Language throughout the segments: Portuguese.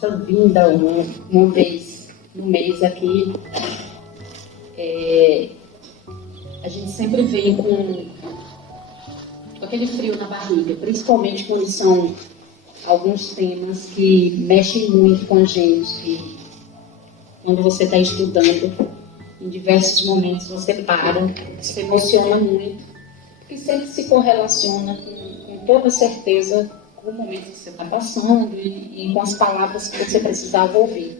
Essa vinda uma vez no mês aqui, a gente sempre vem com aquele frio na barriga, principalmente quando são alguns temas que mexem muito com a gente, que quando você está estudando, em diversos momentos você para, se emociona muito, que sempre se correlaciona com toda certeza com o momento que você está passando e com as palavras que você precisava ouvir.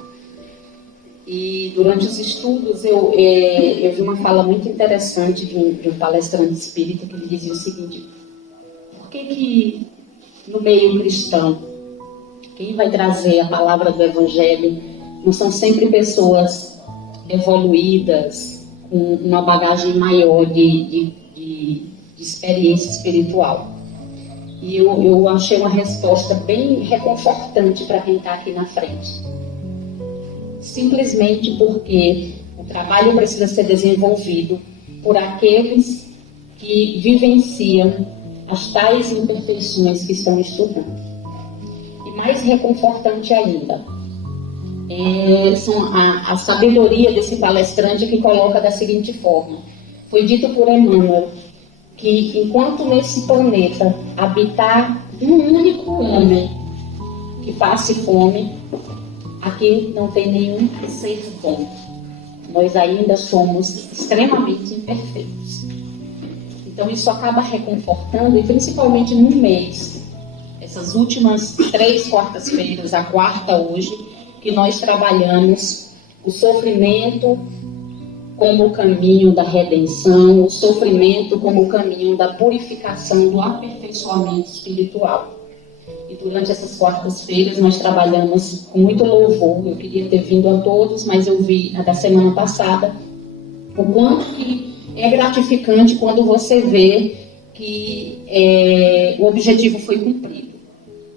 E durante os estudos eu vi uma fala muito interessante de um palestrante espírita que ele dizia o seguinte: por que no meio cristão quem vai trazer a palavra do Evangelho não são sempre pessoas evoluídas, com uma bagagem maior de experiência espiritual? E eu achei uma resposta bem reconfortante para quem está aqui na frente. Simplesmente porque o trabalho precisa ser desenvolvido por aqueles que vivenciam as tais imperfeições que estão estudando. E mais reconfortante ainda, a sabedoria desse palestrante, que coloca da seguinte forma: foi dito por Emmanuel que enquanto nesse planeta habitar um único homem que passe fome, aqui não tem nenhum ser bom. Nós ainda somos extremamente imperfeitos. Então isso acaba reconfortando, e principalmente no mês, essas últimas 3 quartas-feiras, a quarta hoje, que nós trabalhamos o sofrimento como o caminho da redenção, o sofrimento como o caminho da purificação, do aperfeiçoamento espiritual. E durante essas quartas-feiras nós trabalhamos com muito louvor. Eu queria ter vindo a todos, mas eu vi a da semana passada o quanto que é gratificante quando você vê que o objetivo foi cumprido,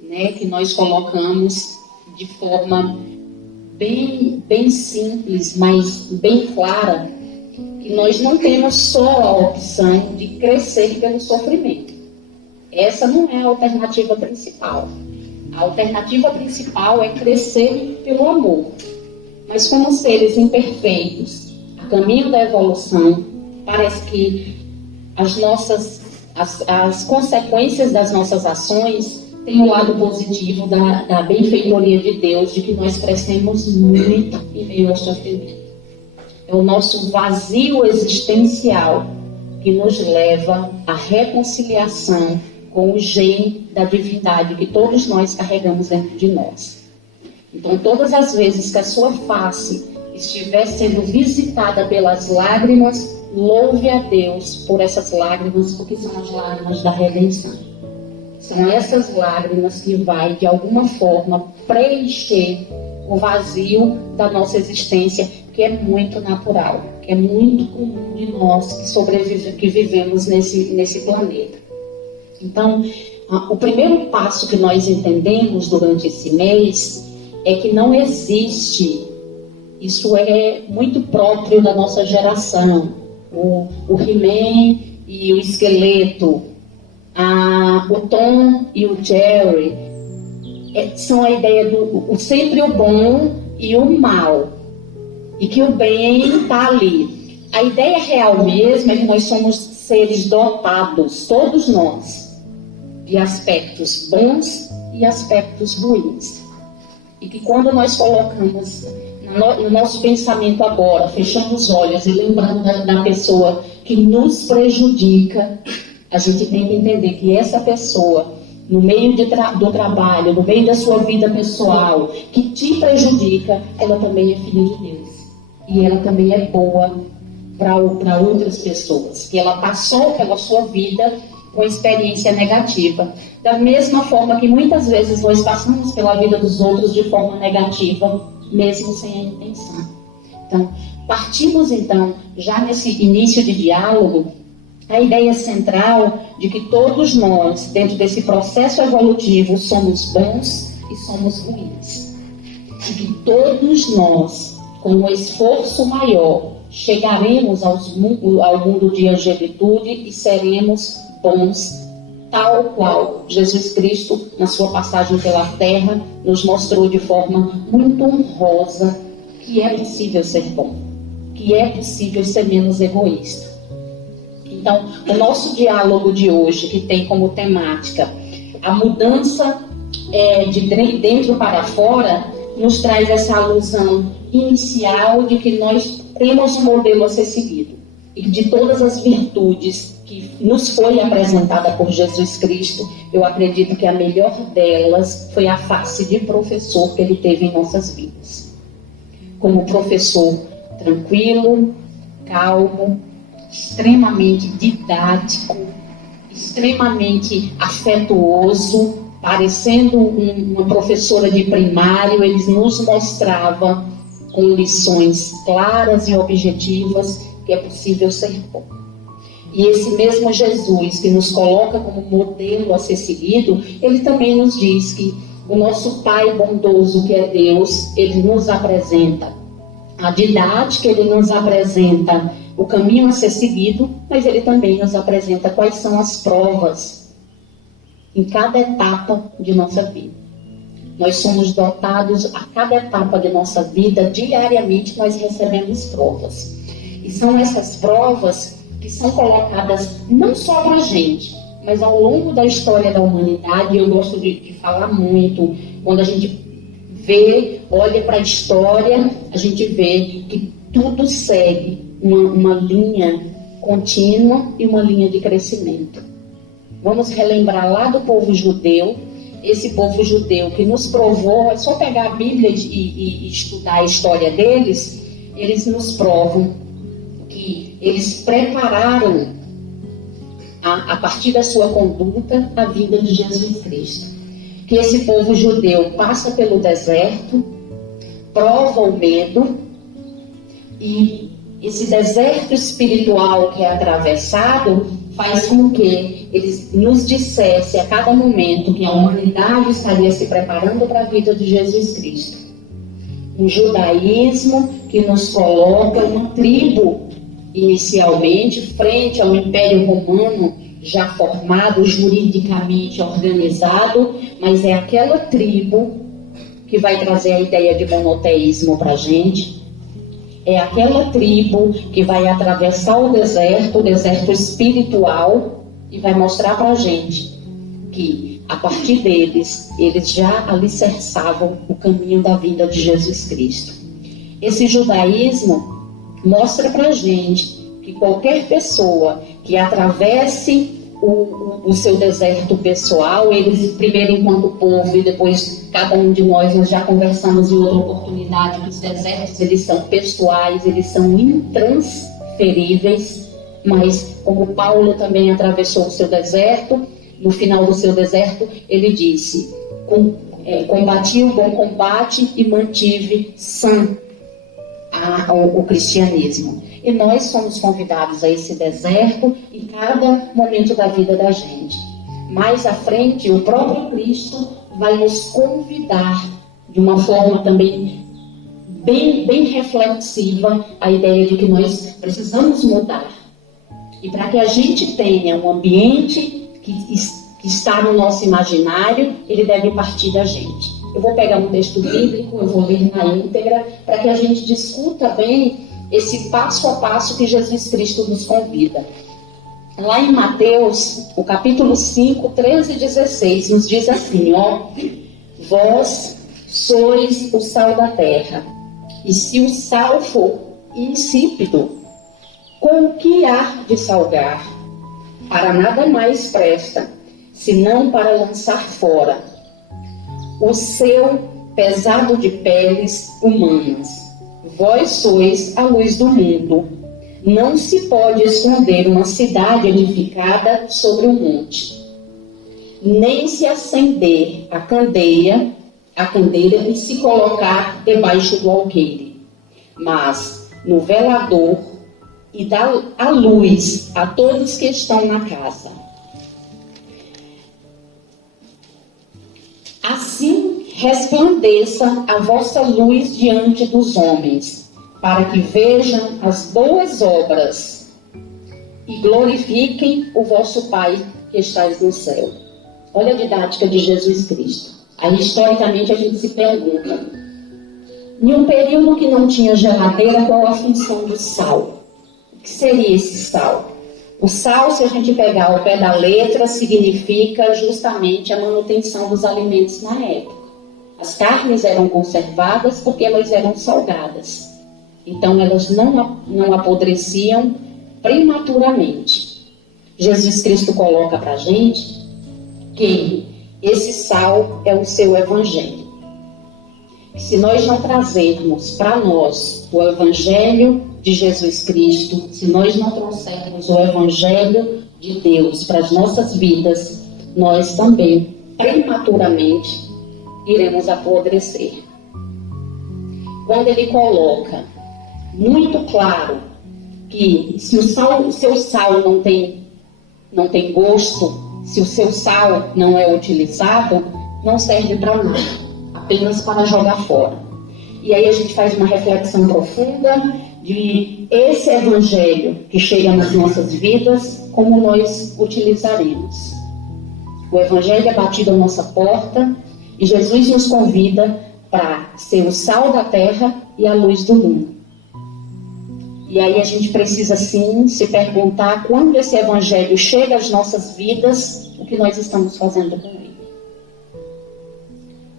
né? Que nós colocamos de forma bem simples, mas bem clara, que nós não temos só a opção de crescer pelo sofrimento. Essa não é a alternativa principal. A alternativa principal é crescer pelo amor. Mas como seres imperfeitos, a caminho da evolução, parece que as consequências das nossas ações têm um lado positivo da benfeitoria de Deus, de que nós crescemos muito em meio ao sofrimento. É o nosso vazio existencial que nos leva à reconciliação com o gene da divindade que todos nós carregamos dentro de nós. Então, todas as vezes que a sua face estiver sendo visitada pelas lágrimas, louve a Deus por essas lágrimas, porque são as lágrimas da redenção. São essas lágrimas que vai, de alguma forma, preencher o vazio da nossa existência, que é muito natural, que é muito comum de nós que vivemos nesse planeta. Então, o primeiro passo que nós entendemos durante esse mês é que não existe, isso é muito próprio da nossa geração, o He-Man e o esqueleto, o Tom e o Jerry, são a ideia do sempre o bom e o mal, e que o bem está ali. A ideia real mesmo é que nós somos seres dotados, todos nós, de aspectos bons e aspectos ruins. E que quando nós colocamos no nosso pensamento agora, fechando os olhos e lembrando da pessoa que nos prejudica, a gente tem que entender que essa pessoa, no meio do trabalho, no meio da sua vida pessoal, que te prejudica, ela também é filha de Deus. E ela também é boa para outras pessoas. Que ela passou pela sua vida com experiência negativa. Da mesma forma que muitas vezes nós passamos pela vida dos outros de forma negativa, mesmo sem a intenção. Então, partimos então, já nesse início de diálogo, a ideia central de que todos nós, dentro desse processo evolutivo, somos bons e somos ruins. E que todos nós, com um esforço maior, chegaremos ao mundo de angelitude e seremos bons tal qual Jesus Cristo, na sua passagem pela terra, nos mostrou de forma muito honrosa que é possível ser bom, que é possível ser menos egoísta. Então, o nosso diálogo de hoje, que tem como temática a mudança de dentro para fora, nos traz essa alusão inicial de que nós temos um modelo a ser seguido e de todas as virtudes que nos foi apresentada por Jesus Cristo, eu acredito que a melhor delas foi a face de professor que ele teve em nossas vidas. Como professor tranquilo, calmo, extremamente didático, extremamente afetuoso, parecendo uma professora de primário, ele nos mostrava com lições claras e objetivas que é possível ser bom. E esse mesmo Jesus que nos coloca como modelo a ser seguido, ele também nos diz que o nosso Pai bondoso que é Deus, ele nos apresenta a didática, ele nos apresenta o caminho a ser seguido, mas ele também nos apresenta quais são as provas em cada etapa de nossa vida. Nós somos dotados a cada etapa de nossa vida, diariamente nós recebemos provas. E são essas provas que são colocadas não só para a gente, mas ao longo da história da humanidade. Eu gosto de falar muito, quando a gente olha para a história, a gente vê que tudo segue uma linha contínua e uma linha de crescimento. Vamos relembrar lá do povo judeu, esse povo judeu que nos provou, é só pegar a Bíblia e estudar a história deles, eles nos provam que eles prepararam, a partir da sua conduta, a vida de Jesus Cristo. Que esse povo judeu passa pelo deserto, prova o medo, e esse deserto espiritual que é atravessado faz com que eles nos dissessem a cada momento que a humanidade estaria se preparando para a vida de Jesus Cristo. Um judaísmo que nos coloca uma tribo, inicialmente, frente ao Império Romano, já formado, juridicamente organizado, mas é aquela tribo que vai trazer a ideia de monoteísmo para a gente. É aquela tribo que vai atravessar o deserto espiritual, e vai mostrar para a gente que, a partir deles, eles já alicerçavam o caminho da vida de Jesus Cristo. Esse judaísmo mostra para a gente que qualquer pessoa que atravesse o seu deserto pessoal, eles primeiro enquanto povo e depois cada um de nós já conversamos em outra oportunidade que os desertos eles são pessoais, eles são intransferíveis, mas como Paulo também atravessou o seu deserto, no final do seu deserto ele disse: combati o bom combate e mantive sã o cristianismo. E nós somos convidados a esse deserto em cada momento da vida da gente. Mais à frente, o próprio Cristo vai nos convidar de uma forma também bem reflexiva a ideia de que nós precisamos mudar. E para que a gente tenha um ambiente que está no nosso imaginário, ele deve partir da gente. Eu vou pegar um texto bíblico, eu vou ler na íntegra, para que a gente discuta bem esse passo a passo que Jesus Cristo nos convida. Lá em Mateus, o capítulo 5, 13 e 16, nos diz assim, vós sois o sal da terra, e se o sal for insípido, com o que há de salgar? Para nada mais presta, senão para lançar fora o seu pesado de peles humanas. Vós sois a luz do mundo. Não se pode esconder uma cidade edificada sobre um monte, nem se acender a candeia e se colocar debaixo do alqueire, mas no velador, e dá a luz a todos que estão na casa. Assim resplandeça a vossa luz diante dos homens, para que vejam as boas obras e glorifiquem o vosso Pai que estais no céu. Olha a didática de Jesus Cristo. Aí, historicamente, a gente se pergunta, em um período que não tinha geladeira, qual a função do sal? O que seria esse sal? O sal, se a gente pegar ao pé da letra, significa justamente a manutenção dos alimentos na época. As carnes eram conservadas porque elas eram salgadas. Então, elas não apodreciam prematuramente. Jesus Cristo coloca para a gente que esse sal é o seu evangelho. Se nós não trazermos para nós o evangelho de Jesus Cristo, se nós não trouxermos o evangelho de Deus para as nossas vidas, nós também, prematuramente, iremos apodrecer. Quando ele coloca muito claro que se o seu sal não tem gosto, se o seu sal não é utilizado, não serve para nada, apenas para jogar fora. E aí a gente faz uma reflexão profunda de esse evangelho que chega nas nossas vidas, como nós utilizaremos. O evangelho é batido à nossa porta e Jesus nos convida para ser o sal da terra e a luz do mundo. E aí a gente precisa sim se perguntar, quando esse evangelho chega às nossas vidas, o que nós estamos fazendo com ele.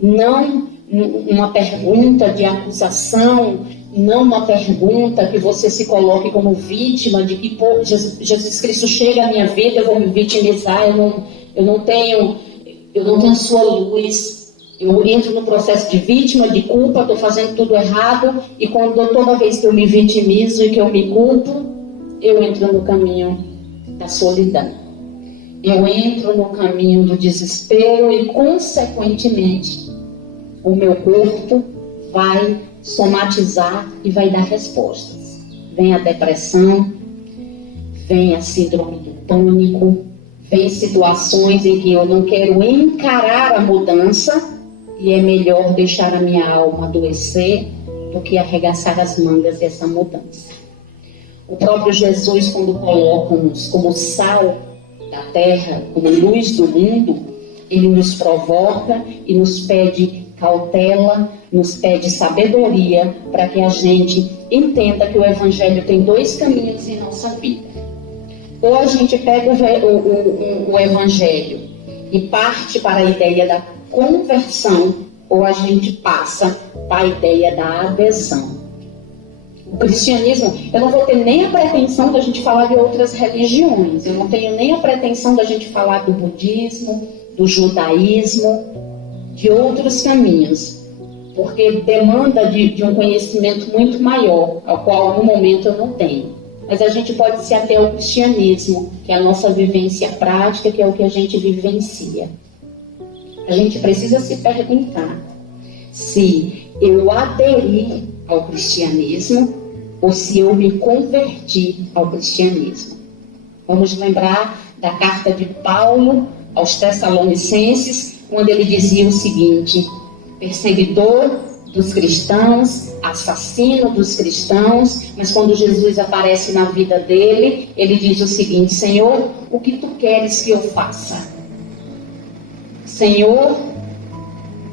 Não uma pergunta de acusação, não uma pergunta que você se coloque como vítima de que Jesus Cristo chega à minha vida, eu vou me vitimizar, eu não tenho sua luz. Eu entro no processo de vítima, de culpa, estou fazendo tudo errado, e toda vez que eu me vitimizo e que eu me culpo, eu entro no caminho da solidão. Eu entro no caminho do desespero e, consequentemente, o meu corpo vai somatizar e vai dar respostas. Vem a depressão, vem a síndrome do pânico, vem situações em que eu não quero encarar a mudança, e é melhor deixar a minha alma adoecer do que arregaçar as mangas dessa mudança. O próprio Jesus, quando coloca-nos como sal da terra, como luz do mundo, ele nos provoca e nos pede cautela, nos pede sabedoria para que a gente entenda que o evangelho tem dois caminhos em nossa vida. Ou a gente pega o evangelho e parte para a ideia da conversão, ou a gente passa para a ideia da adesão. O cristianismo, eu não vou ter nem a pretensão da gente falar de outras religiões, eu não tenho nem a pretensão da gente falar do budismo, do judaísmo, de outros caminhos, porque demanda de um conhecimento muito maior, ao qual no momento eu não tenho. Mas a gente pode se ater ao cristianismo, que é a nossa vivência prática, que é o que a gente vivencia. A gente precisa se perguntar se eu aderi ao cristianismo ou se eu me converti ao cristianismo. Vamos lembrar da carta de Paulo aos Tessalonicenses, quando ele dizia o seguinte: perseguidor dos cristãos, assassino dos cristãos, mas quando Jesus aparece na vida dele, ele diz o seguinte: Senhor, o que tu queres que eu faça? Senhor,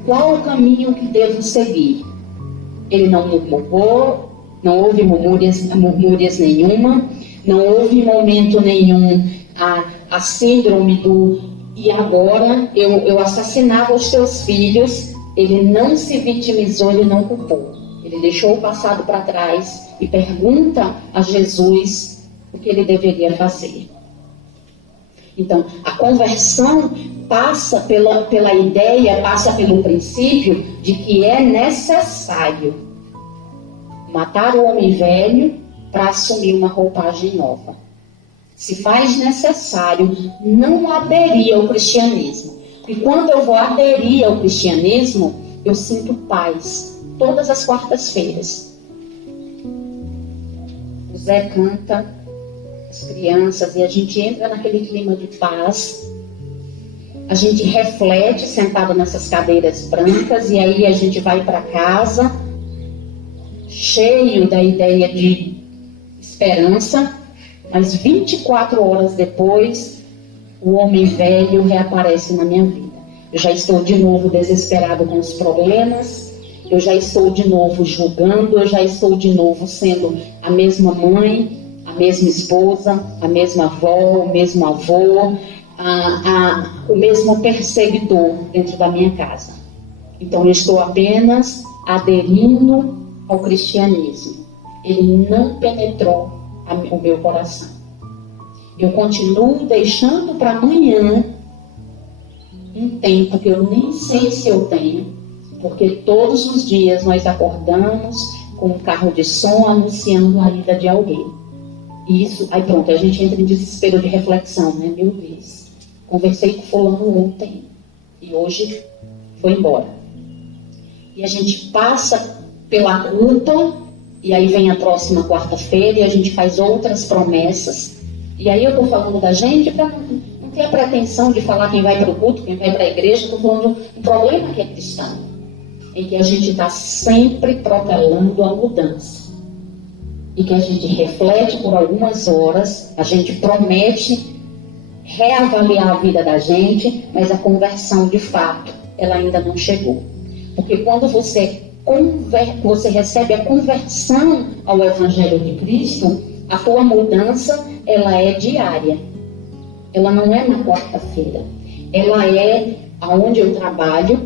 qual o caminho que devo seguir? Ele não murmurou, não houve murmúrias nenhuma, não houve momento nenhum a síndrome do e agora eu assassinava os teus filhos. Ele não se vitimizou, ele não culpou. Ele deixou o passado para trás e pergunta a Jesus o que ele deveria fazer. Então, a conversão passa pela ideia, passa pelo princípio de que é necessário matar o homem velho para assumir uma roupagem nova. Se faz necessário não aderir ao cristianismo. E quando eu vou aderir ao cristianismo, eu sinto paz todas as quartas-feiras. O Zé canta, as crianças, e a gente entra naquele clima de paz. A gente reflete sentado nessas cadeiras brancas, e aí a gente vai para casa cheio da ideia de esperança, mas 24 horas depois o homem velho reaparece na minha vida. Eu já estou de novo desesperado com os problemas, eu já estou de novo julgando, eu já estou de novo sendo a mesma mãe, a mesma esposa, a mesma avó, o mesmo avô, o mesmo perseguidor dentro da minha casa. Então eu estou apenas aderindo ao cristianismo. Ele não penetrou o meu coração. Eu continuo deixando para amanhã um tempo que eu nem sei se eu tenho, porque todos os dias nós acordamos com um carro de som anunciando a ida de alguém. E isso, aí pronto, a gente entra em desespero de reflexão, né? Meu Deus, conversei com fulano ontem e hoje foi embora. E a gente passa pela culpa, e aí vem a próxima quarta-feira e a gente faz outras promessas. E aí eu estou falando da gente para não ter a pretensão de falar quem vai para o culto, quem vai para a igreja. Estou falando do problema que é cristão, em que a gente está sempre protelando a mudança. E que a gente reflete por algumas horas, a gente promete reavaliar a vida da gente, mas a conversão de fato, ela ainda não chegou. Porque quando você recebe a conversão ao Evangelho de Cristo, a tua mudança, ela é diária. Ela não é na quarta-feira. Ela é aonde eu trabalho,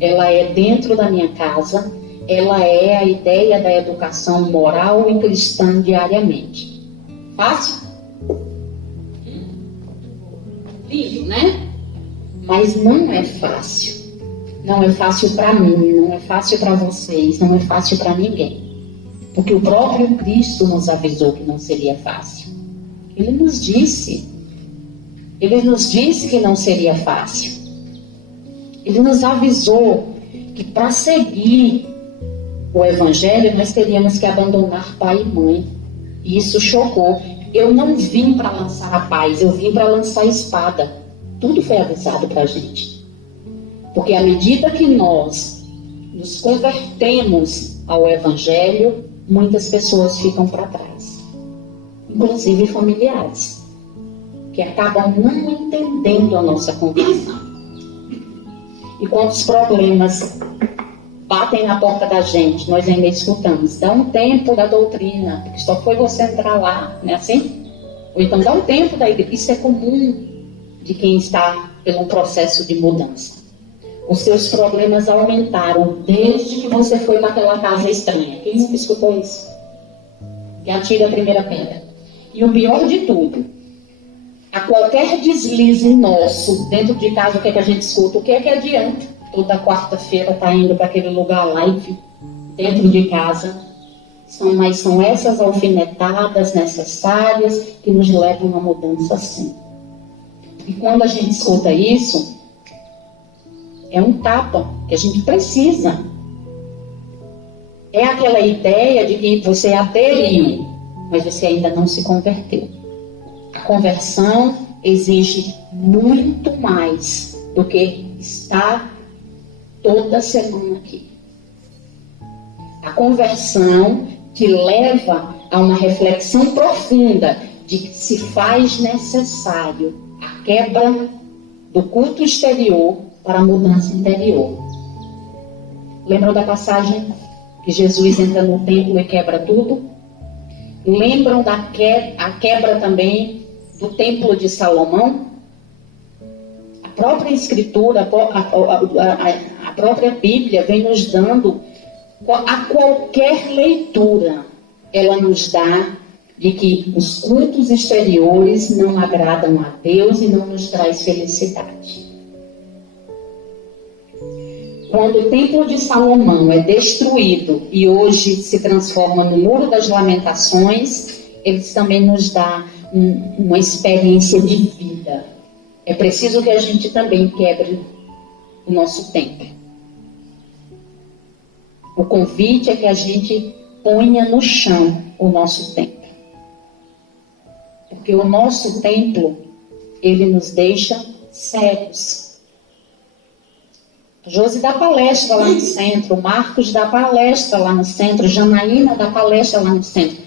ela é dentro da minha casa, ela é a ideia da educação moral e cristã diariamente. Fácil? Livro, né? Mas não é fácil. Não é fácil para mim, não é fácil para vocês, não é fácil para ninguém. Porque o próprio Cristo nos avisou que não seria fácil. Ele nos disse que não seria fácil. Ele nos avisou que para seguir o Evangelho nós teríamos que abandonar pai e mãe. E isso chocou. Eu não vim para lançar a paz, eu vim para lançar a espada. Tudo foi avisado para a gente. Porque à medida que nós nos convertemos ao Evangelho, muitas pessoas ficam para trás. Inclusive familiares, que acabam não entendendo a nossa conversão. E quando os problemas batem na porta da gente, nós ainda escutamos: dá um tempo da doutrina, porque só foi você entrar lá, não é assim? Ou então dá um tempo da igreja. Isso é comum de quem está pelo processo de mudança. Os seus problemas aumentaram desde que você foi para aquela casa estranha. Quem nunca escutou isso? Que atira a primeira pedra. E o pior de tudo, a qualquer deslize nosso dentro de casa, o que é que a gente escuta? O que é que adianta? Toda quarta-feira está indo para aquele lugar live dentro de casa. Mas são essas alfinetadas necessárias que nos levam a uma mudança assim. E quando a gente escuta isso, é um tapa que a gente precisa. É aquela ideia de que você aderiu, mas você ainda não se converteu. A conversão exige muito mais do que estar toda semana aqui. A conversão te leva a uma reflexão profunda de que se faz necessário a quebra do culto exterior para a mudança interior. Lembram da passagem que Jesus entra no templo e quebra tudo? Lembram da quebra também do templo de Salomão? A própria Escritura, a própria Bíblia vem nos dando, a qualquer leitura, ela nos dá de que os cultos exteriores não agradam a Deus e não nos traz felicidade. Quando o templo de Salomão é destruído e hoje se transforma no Muro das Lamentações, eles também nos dá uma experiência de vida. É preciso que a gente também quebre o nosso templo. O convite é que a gente ponha no chão o nosso templo. Porque o nosso templo, ele nos deixa cegos. Josi dá palestra lá no centro, Marcos dá palestra lá no centro, Janaína dá palestra lá no centro.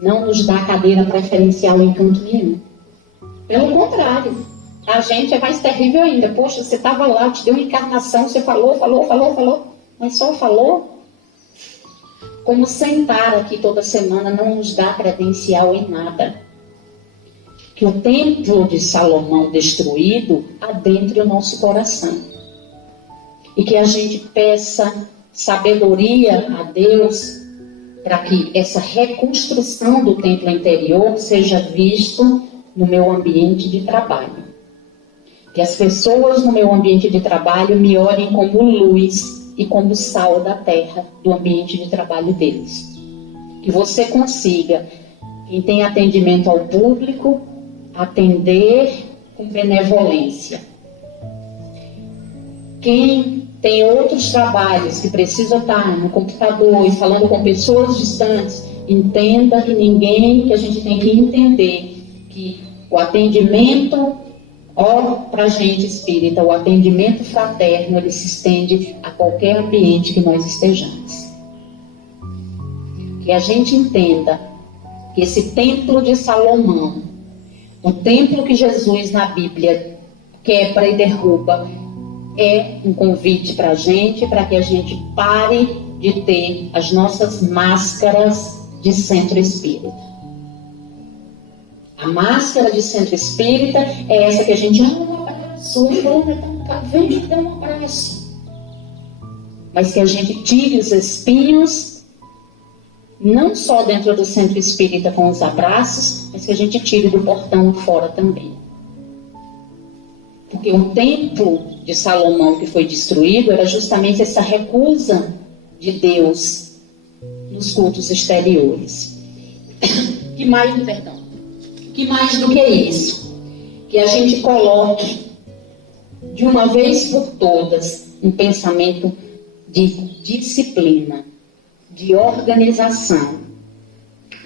Não nos dá cadeira preferencial em canto nenhum. Pelo contrário, a gente é mais terrível ainda. Poxa, você estava lá, te deu encarnação, você falou, mas só falou? Como sentar aqui toda semana não nos dá credencial em nada. Que o templo de Salomão destruído adentre o nosso coração. E que a gente peça sabedoria a Deus para que essa reconstrução do templo interior seja visto no meu ambiente de trabalho. Que as pessoas no meu ambiente de trabalho me olhem como luz e como sal da terra do ambiente de trabalho deles. Que você consiga, quem tem atendimento ao público, atender com benevolência. Quem tem outros trabalhos que precisa estar no computador e falando com pessoas distantes, entenda que a gente tem que entender que o atendimento, para a gente espírita, o atendimento fraterno, ele se estende a qualquer ambiente que nós estejamos. Que a gente entenda que esse templo de Salomão, o templo que Jesus na Bíblia quebra e derruba, é um convite para a gente, para que a gente pare de ter as nossas máscaras de centro espírita. A máscara de centro espírita é essa que a gente, um abraço, vem me dar um abraço. Mas que a gente tire os espinhos, não só dentro do centro espírita com os abraços, mas que a gente tire do portão fora também. Porque o templo de Salomão que foi destruído era justamente essa recusa de Deus nos cultos exteriores. Que mais do que isso? Que a gente coloque de uma vez por todas um pensamento de disciplina, de organização.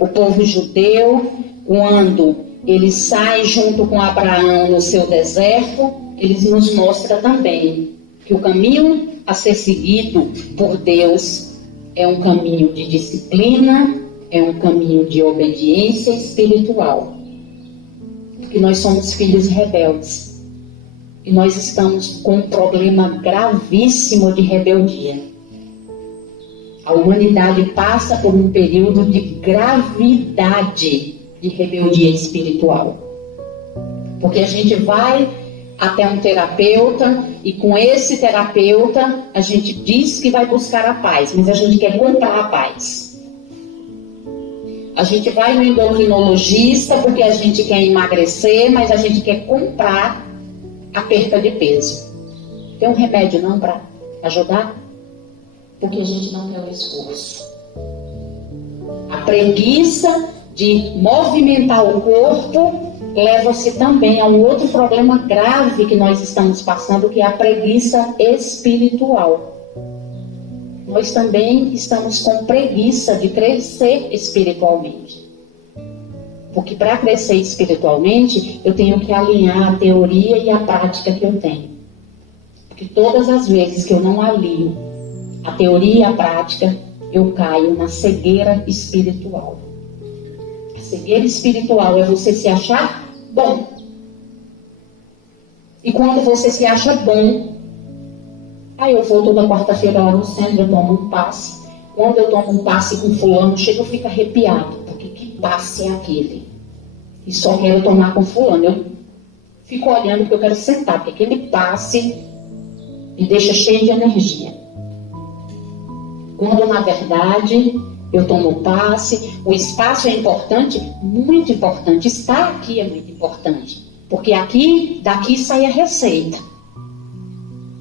O povo judeu, quando ele sai junto com Abraão no seu deserto, eles nos mostram também que o caminho a ser seguido por Deus é um caminho de disciplina, é um caminho de obediência espiritual. Porque nós somos filhos rebeldes. E nós estamos com um problema gravíssimo de rebeldia. A humanidade passa por um período de gravidade de rebeldia espiritual. Porque a gente vai até um terapeuta e com esse terapeuta a gente diz que vai buscar a paz, mas a gente quer comprar a paz. A gente vai no endocrinologista porque a gente quer emagrecer, mas a gente quer comprar a perda de peso. Tem um remédio não para ajudar? Porque a gente não quer o esforço. A preguiça de movimentar o corpo leva-se também a um outro problema grave que nós estamos passando, que é a preguiça espiritual. Nós também estamos com preguiça de crescer espiritualmente. Porque para crescer espiritualmente, eu tenho que alinhar a teoria e a prática que eu tenho. Porque todas as vezes que eu não alinho a teoria e a prática, eu caio na cegueira espiritual. A cegueira espiritual é você se achar bom. E quando você se acha bom, aí eu vou toda quarta-feira lá no centro, eu tomo um passe. Quando eu tomo um passe com fulano, chega, eu fico arrepiado. Porque que passe é aquele? E só quero tomar com fulano. Eu fico olhando porque eu quero sentar, porque aquele passe me deixa cheio de energia. Quando, na verdade, eu tomo passe, o espaço é importante, muito importante. Estar aqui é muito importante. Porque daqui sai a receita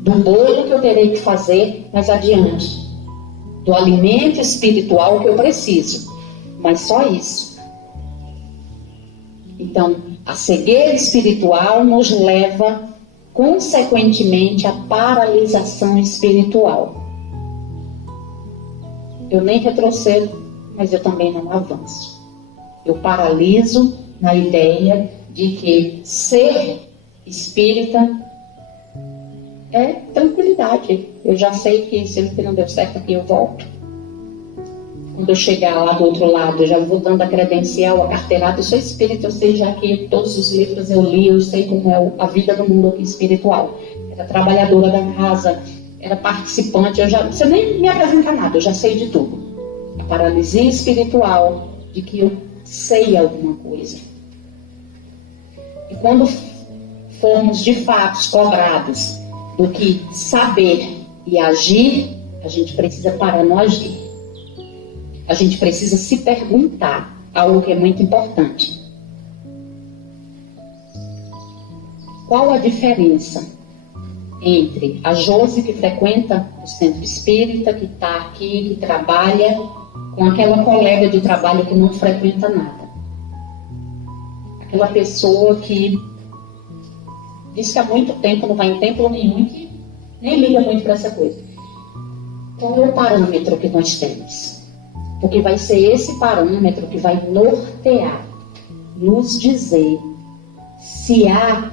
do bolo que eu terei que fazer mais adiante, do alimento espiritual que eu preciso, mas só isso. Então, a cegueira espiritual nos leva, consequentemente, à paralisação espiritual. Eu nem retrocedo, mas eu também não avanço. Eu paraliso na ideia de que ser espírita é tranquilidade. Eu já sei que se não deu certo aqui, eu volto. quando eu chegar lá do outro lado, eu já vou dando a credencial, a carteirada, eu sou espírita, eu sei já que todos os livros eu li, eu sei como é a vida do mundo aqui espiritual. Era trabalhadora da casa, era participante, eu já, não precisa nem me apresentar nada, eu já sei de tudo. A paralisia espiritual, de que eu sei alguma coisa. E quando formos de fato cobrados do que saber e agir, a gente precisa parar no agir. A gente precisa se perguntar algo que é muito importante. Qual a diferença entre a Josi que frequenta o centro espírita, que está aqui, que trabalha, com aquela colega de trabalho que não frequenta nada? Aquela pessoa que diz que há muito tempo não vai em templo nenhum e que nem liga muito para essa coisa. Qual é o parâmetro que nós temos? Porque vai ser esse parâmetro que vai nortear, nos dizer se há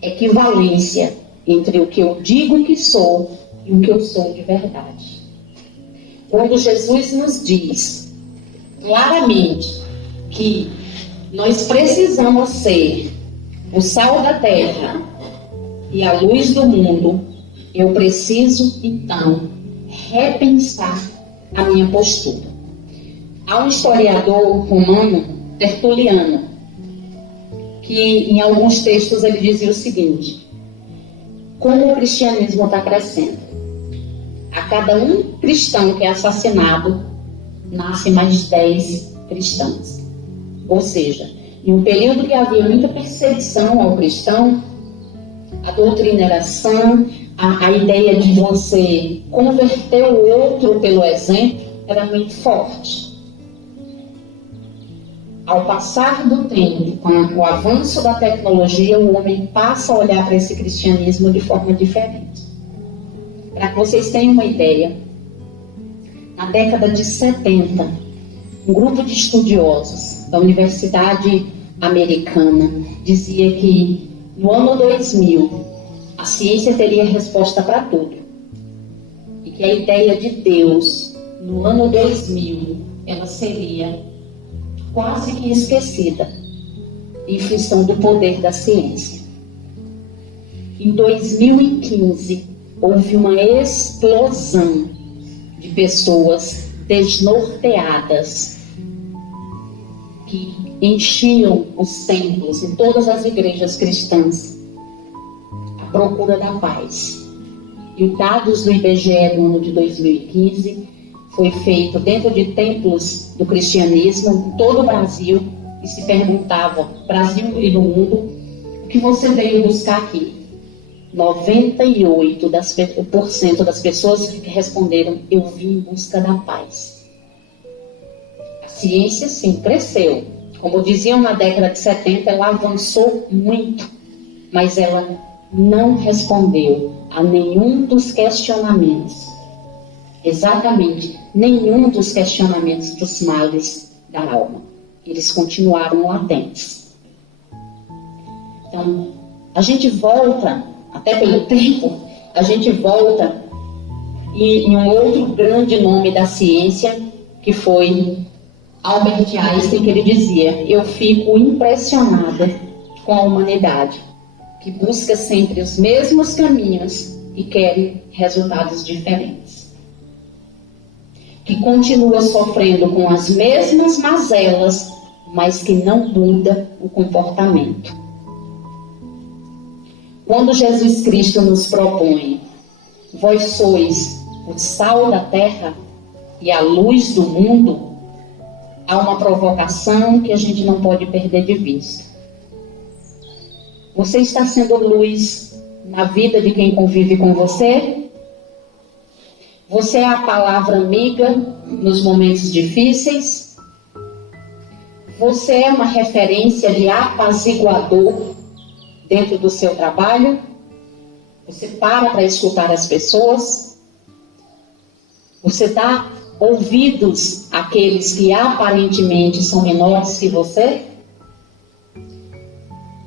equivalência entre o que eu digo que sou e o que eu sou de verdade. Quando Jesus nos diz claramente que nós precisamos ser o sal da terra e a luz do mundo, eu preciso então repensar a minha postura. Há um historiador romano, Tertuliano, que em alguns textos ele dizia o seguinte: como o cristianismo está crescendo, a cada um cristão que é assassinado, nasce mais 10 cristãos. Ou seja, em um período que havia muita perseguição ao cristão, a doutrina era sã, a ideia de você converter o outro pelo exemplo era muito forte. Ao passar do tempo, com o avanço da tecnologia, o homem passa a olhar para esse cristianismo de forma diferente. Para que vocês tenham uma ideia, na década de 70, um grupo de estudiosos da Universidade Americana dizia que no ano 2000 a ciência teria resposta para tudo. E que a ideia de Deus, no ano 2000, ela seria quase que esquecida, em função do poder da ciência. Em 2015, houve uma explosão de pessoas desnorteadas que enchiam os templos em todas as igrejas cristãs à procura da paz. E os dados do IBGE do ano de 2015 foi feito dentro de templos do cristianismo em todo o Brasil e se perguntava, Brasil e no mundo, o que você veio buscar aqui? 98% das pessoas que responderam, eu vim em busca da paz. A ciência, sim, cresceu. Como diziam na década de 70, ela avançou muito, mas ela não respondeu a nenhum dos questionamentos. Exatamente, nenhum dos questionamentos dos males da alma. Eles continuaram latentes. Então, a gente volta, até pelo tempo, a gente volta em um outro grande nome da ciência, que foi Albert Einstein, que ele dizia: eu fico impressionada com a humanidade, que busca sempre os mesmos caminhos e quer resultados diferentes. Que continua sofrendo com as mesmas mazelas, mas que não muda o comportamento. Quando Jesus Cristo nos propõe, vós sois o sal da terra e a luz do mundo, há uma provocação que a gente não pode perder de vista. Você está sendo luz na vida de quem convive com você? Você é a palavra amiga nos momentos difíceis? Você é uma referência de apaziguador dentro do seu trabalho? Você para escutar as pessoas? Você dá ouvidos àqueles que aparentemente são menores que você?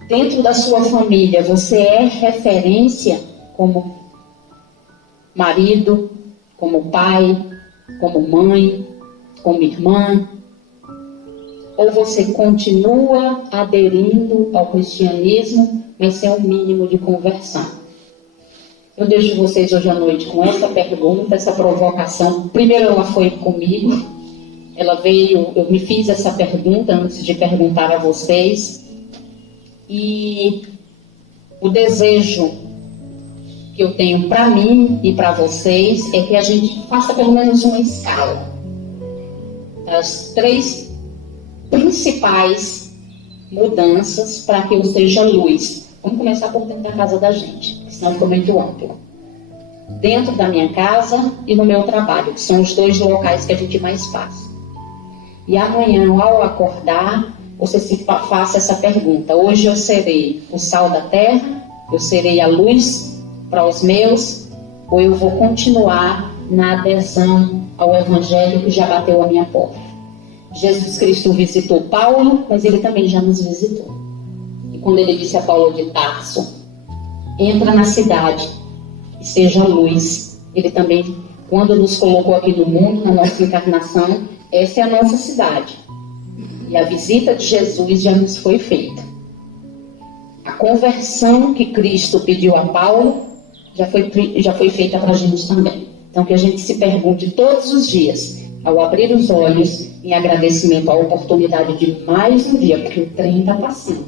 Dentro da sua família, você é referência como marido, como pai, como mãe, como irmã? Ou você continua aderindo ao cristianismo, mas sem o mínimo de conversão? Eu deixo vocês hoje à noite com essa pergunta, essa provocação. Primeiro ela foi comigo, ela veio, eu me fiz essa pergunta antes de perguntar a vocês. E o desejo que eu tenho para mim e para vocês é que a gente faça pelo menos uma escala das 3 principais mudanças para que eu seja luz. Vamos começar por dentro da casa da gente, senão ficou muito amplo. Dentro da minha casa e no meu trabalho, que são os 2 locais que a gente mais passa. E amanhã, ao acordar, você se faça essa pergunta: hoje eu serei o sal da terra, eu serei a luz para os meus, ou eu vou continuar na adesão ao evangelho que já bateu a minha porta? Jesus Cristo visitou Paulo, mas ele também já nos visitou. E quando ele disse a Paulo de Tarso: entra na cidade e seja luz, ele também, quando nos colocou aqui no mundo, na nossa encarnação, essa é a nossa cidade. E a visita de Jesus já nos foi feita. A conversão que Cristo pediu a Paulo já foi feita para a gente também. Então que a gente se pergunte todos os dias, ao abrir os olhos, em agradecimento à oportunidade de mais um dia, porque o trem está passando.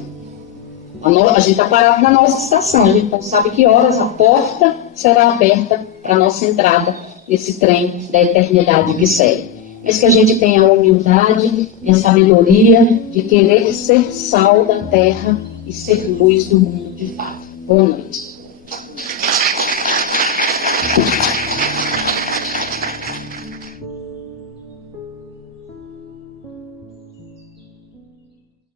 A gente está parado na nossa estação, a gente não sabe que horas a porta será aberta para a nossa entrada nesse trem da eternidade que segue. Mas que a gente tenha a humildade e a sabedoria de querer ser sal da terra e ser luz do mundo de fato. Boa noite.